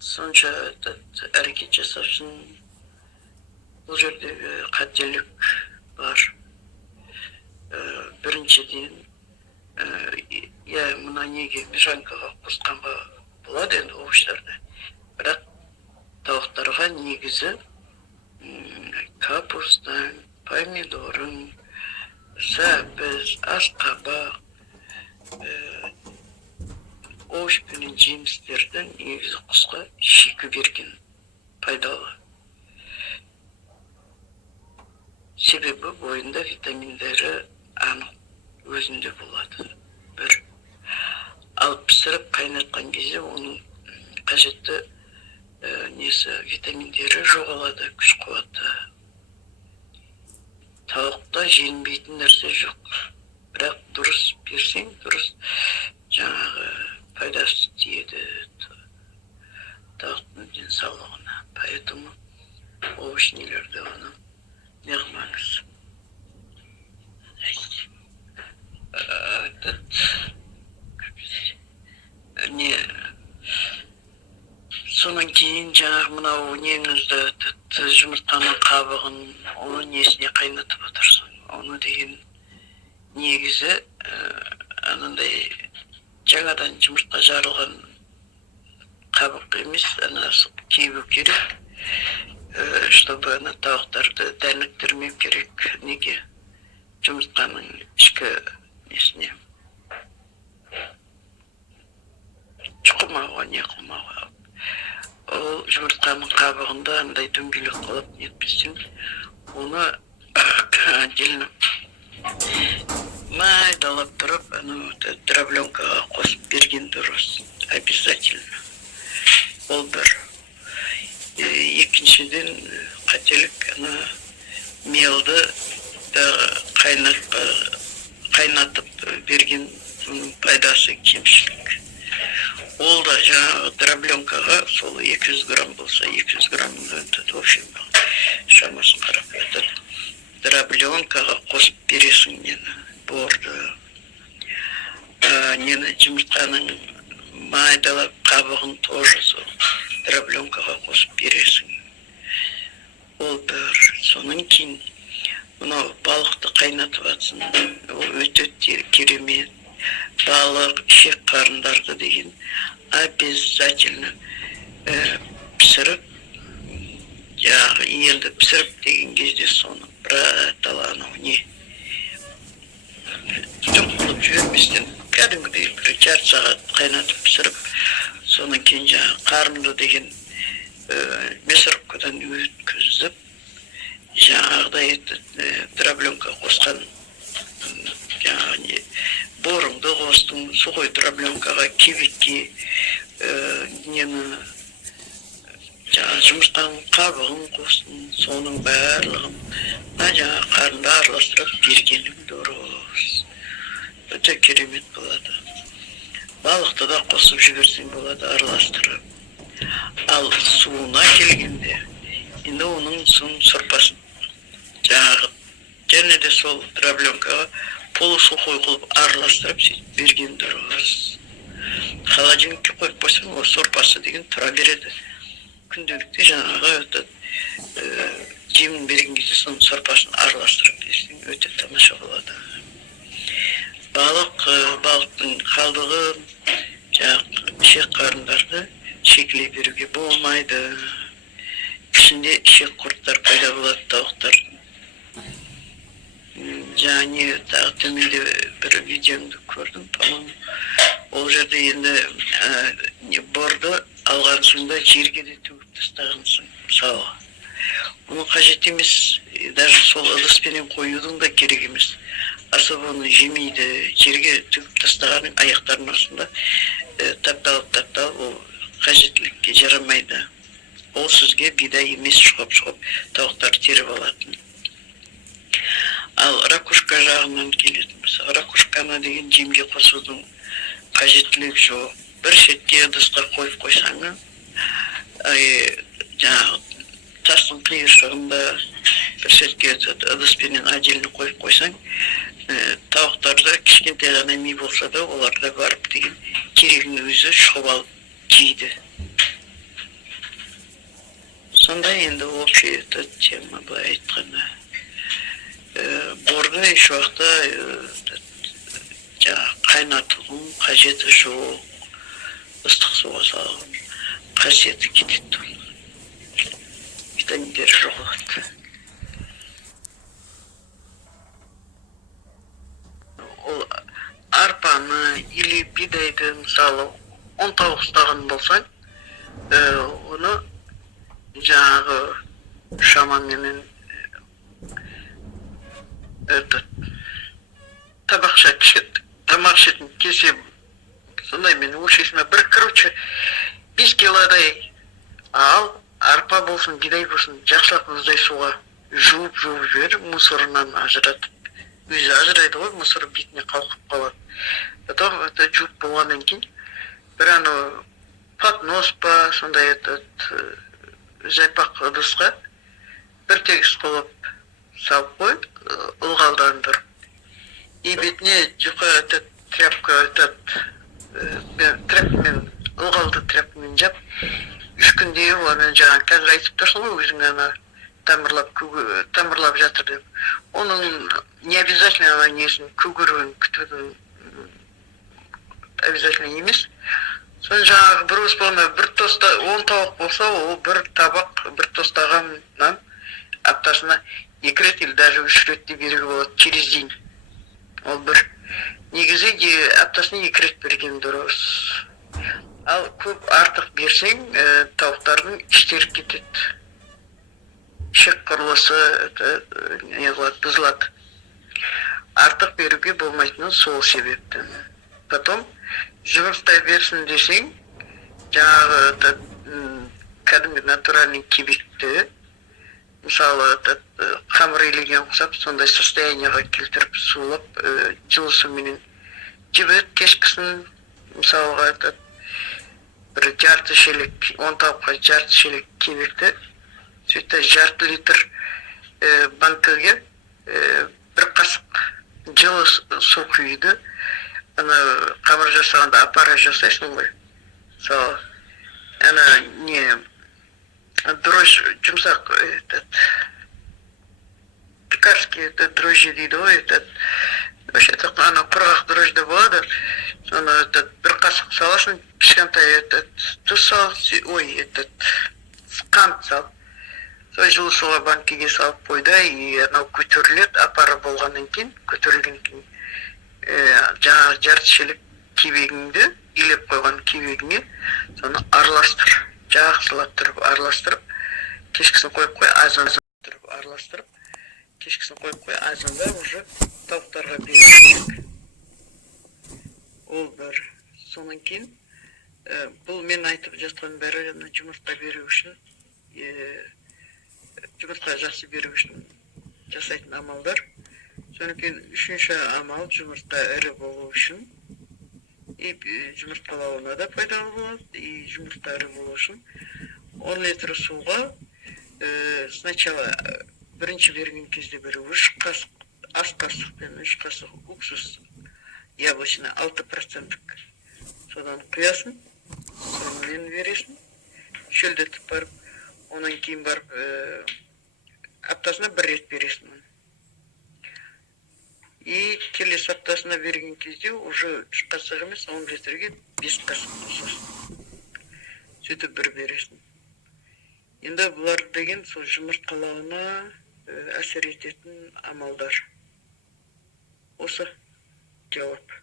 сонша әрекет жасасын, бұл жердегі қателік бар. Біріншіден, мына неге мешанкаға қосқанға болады енді овощтарды, бірақ тауықтарға негізі капустаң, помидорың, сәбіз, асқабақ, овощ пенен жемістердің негізі құсқа шикі берген пайдалы. Себебі бойында витаминдері анық өзінде болады. Бір. Ал пісіріп қайнатқан кезде оның қажетті витаминдері жоғалады, күш қуаты. Тауықта желінбейтін нәрсе жоқ. Бірақ дұрыс берсең, дұрыс жаңағы пайдасы тиеді тауықтың денсаулығына. Поэтому овощнелерді оны неғылмаңыз. Соның кейін жаңағы мынау неңізді, жұмыртқаның қабығын, оны несіне қайнатып отырсың. Оны деген негізі анандай жаңадан жұмыртқа жарылған қабық емес, анасы кебу керек, чтобы ана тауықтарды дәніктірмеу керек. Неге? Жұмыртқаның ішкі несіне шұқымауға, не қылмауға. Ол жұмыртқаның қабығында андай дөңгелек қалып нетпесең, оны отдельно майдалап тұрып, дробленкаға қосып берген дұрыс. Обязательно. Ол бір. Екіншіден қателік мелді қайнатып берген пайдасы кемшілік. Ол да жаңағы дробленкаға сол 200 грамм болса, 200 граммын өтеді. В общем, шамасын қарап өтеді. Дробленкаға қосып бересің нені, борды. Нені жұмыртқаның майдалап қабығын тоже сол дробленкаға қосып бересің. Ол бір. Соның кейін мынау балықты қайнатып атсын. Ол өте керемет. Балық, ішек қарындарды деген обязательно пісіріп, енді пісіріп деген кезде соны браталанау не жоқ қылып жіберместен кәдімгідей бір жарты сағат қайнатып пісіріп, соның кейін қарынды деген мясорубкадан өткізіп, жаңағыдай дробленка қосқан борыңды қостың, сухой дробленкаға, кебекке, жұмыртқаның қабығын қостың, соның барлығын қарында араластырып бергенім дұрыс. Өте керемет болады. Балықты да қосып жіберсең болады, араластырып. Ал суына келгенде, енді оның суын сорпасын және де сол дробленкаға полусухой қылып араластырып берген дұрыс. Холодильникке қойып қойсаң, ол сорпасы деген тұра береді. Күнделікте жаңағы жемін берген кезде соның сорпасын араластырып берсең, өте тамаша болады. Балықтың қалдығын, ішек қарындарды шекілей беруге болмайды. Ішінде ішек құрттар пайда болады тауықтардың. Және тағы төменде бір видеомды көрдім, по-моему. Ол жерде енді борды алған соң да жерге де төгіп тастаған соң, мысалы. Оны қажет емес, даже сол ыдыспенен қоюдың да керек емес. Особо оны жемейді, жерге төгіп тастағаның аяқтарының астында тапталып, ол қажеттілікке жарамайды. Ол сізге бидай емес, шұқып тауықтар теріп алатын. Ал ракушка жағынан келетін болса, ракушканы деген жемге қосудың қажеттілік жоқ. Бір шетке ыдысқа қойып қойсаң, тастың қиыршығында бір шетке ыдыспенен отдельно қойып қойсаң, тауықтарда кішкентай ғана ми болса да, оларда барып деген керегін өзі шұқып алып жейді. Сондай енді общий это тема былай айтқанда. Борды еш уақытта қайнатудың қажеті жоқ. Ыстық суға салған қасиеті кетеді. Витаминдер жоғалады. Ол арпаны или бидайды мысалы 10 тауық ұстаған болсаң, оны жаңағы шамаменен тамақ ішетін кесе сондай мен өлшесіме короче 5 килодай ал арпа болсын, бидай болсын жақсылап мұздай суға жуып жіберіп мусорынан ажыратып. Өзі ажырайды ғой, мусор бетіне қалқып қалады. Потом это жуып болғаннан кейін бір ана поднос па сондай жайпақ ыдысқа бір тегіс қылып салып қой, ылғалдандырып. И бетіне жұқа тряпка тряпкамен, ылғалды тряпкамен жап, 3 күнде оны жаңа қазір айтып тұрсың ғой, өзің ана тамырлап жатыр деп. Оның не обязательно ана несін көгеруін күтудің обязательно емес. Сон жаңағы бір уыс болмай, бір тоста 10 тауық болса, ол бір табақ, бір тостағаннан аптасына 2 рет или даже 3 ретте беруге болады через день. Ол бір. Негізі аптасына 2 рет берген дұрыс. Ал көп артық берсең, тауықтардың іштері кетеді. Ішек құрылысы бұзылады. Артық беруге болмайтыны сол себептен. Потом жұмыртқа берсін десең, жаңағы кәдімгі натуральный кебекті, мысалы қамыр илеген құсап, сондай состояниеға келтіріп сулап, жылы суменен жібіп, кешкісін мысалға бір жарты шелек, 10 тауыққа жарты шелек кебекті, сөйтті жарты литр банкіге бір қасық жылы су құйды. Ана қамыр жасағанда апара жасайсың ғой. Мысалы, ана не дрожь жұмсақ, пекарский дрожжи дейді ғой, вообще ана құрғақ дрожжда болады. Соны бір қасық саласың, кішкентай тұз сал, қант сал. Сол жылы суға банкіге салып қойды, анау көтеріледі, апара болғаннан кейін, көтерілген кейін жаңағы жарты шелек кебегіңді, илеп қойған кебегіңе соны араластыр. Жақсылап тұрып араластырып, кешкісін қойып қой, азан тұрып араластырып, кешкісін қойып қой, азанда уже тауықтарға беру. Ол бір. Сонан кейін бұл мен айтып жатқан бәрі жұмыртқа беру үшін, жұмыртқа жақсы беру үшін жасайтын амалдар. Сонан кейін үшінші амал жұмыртқа ірі болу үшін, жұмыртқалауына да пайдалы болады, жұмыртқа ірі болу үшін 10 литр суға сначала бірінші берген кезде бір 3 қасық, ас қасықпен 3 қасық уксус яблочный 6%, содан құясын, сонымен бересің, шөлдетіп барып, онан кейін барып аптасына 1 рет бересің. И келесі аптасына берген кезде уже 3 қасық емес, 10 литрге 5 қасық қосасың. Сөйтіп бір бересің. Енді бұлар деген сол жұмыртқалауына әсер ететін амалдар. Осы жауап.